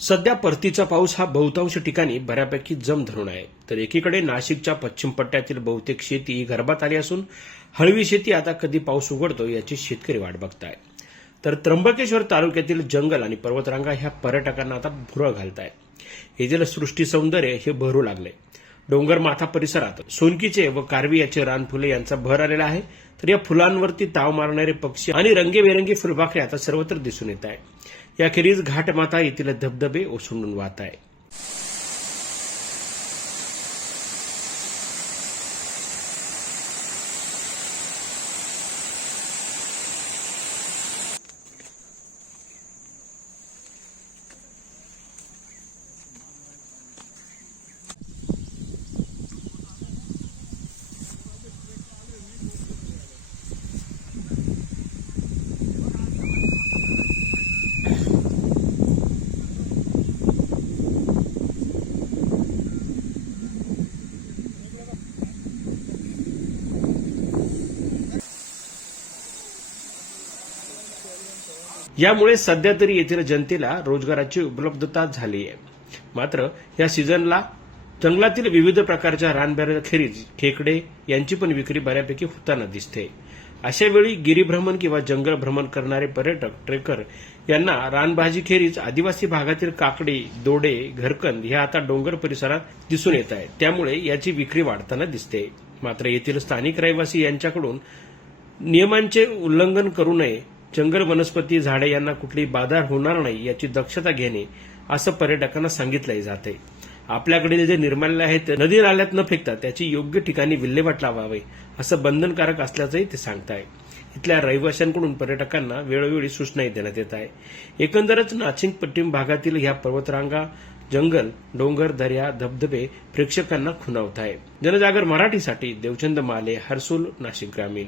सध्या परतीचा पाऊस हा बहुतांश ठिकाणी बऱ्यापैकी जम धरून आहे. तर एकीकडे नाशिकच्या पश्चिम पट्ट्यातील बहुतेक शेती ही गर्भात आली असून हळवी शेती आता कधी पाऊस उघडतो याची शेतकरी वाट बघताय. तर त्र्यंबकेश्वर तालुक्यातील जंगल आणि पर्वतरांगा ह्या पर्यटकांना आता भुरळ घालताय. येथील सृष्टी सौंदर्य हे भरू लागले. डोंगर माथा परिसरात सोनकीचे व कारवी याचे रानफुले यांचा भर आलेला आहे. तर या फुलांवरती ताव मारणारे पक्षी आणि रंगीबेरंगी फुलपाखरे आता सर्वत्र दिसून येत आहे याखेरीज घाटमाता येथील धबधबे ओसंडून वाहत आहे यामुळे सध्या तरी येथील जनतेला रोजगाराची उपलब्धता झाली आहे मात्र या सीझनला जंगलातील विविध प्रकारच्या रानबेराखेरीज खेकडे यांची पण विक्री बऱ्यापैकी होताना दिसते. अशा वेळी गिरीभ्रमण किंवा जंगल भ्रमण करणारे पर्यटक ट्रेकर यांना रानभाजी खेरीज आदिवासी भागातील काकडी दोडे घरकंद ह्या आता डोंगर परिसरात दिसून येत आहे त्यामुळे याची विक्री वाढताना दिसते. मात्र येथील स्थानिक रहिवासी यांच्याकडून नियमांचे उल्लंघन करू नये जंगल वनस्पती झाडे यांना कुठली बाधा होणार नाही याची दक्षता घेणे असं पर्यटकांना सांगितलंही जाते. आपल्याकडे जे निर्माल्य आहे ते नदी नाल्यात न फेकता त्याची योग्य ठिकाणी विल्हेवाट लावावे असं बंधनकारक असल्याचंही ते सांगताय. इथल्या रहिवाशांकडून पर्यटकांना वेळोवेळी सूचनाही देण्यात येत आहे. एकंदरच नाशिक पश्चिम भागातील ह्या पर्वतरांगा जंगल डोंगर दर्या धबधबे प्रेक्षकांना खुणावत आहे. जनजागर मराठीसाठी देवचंद माले हर्सुल नाशिक ग्रामीण.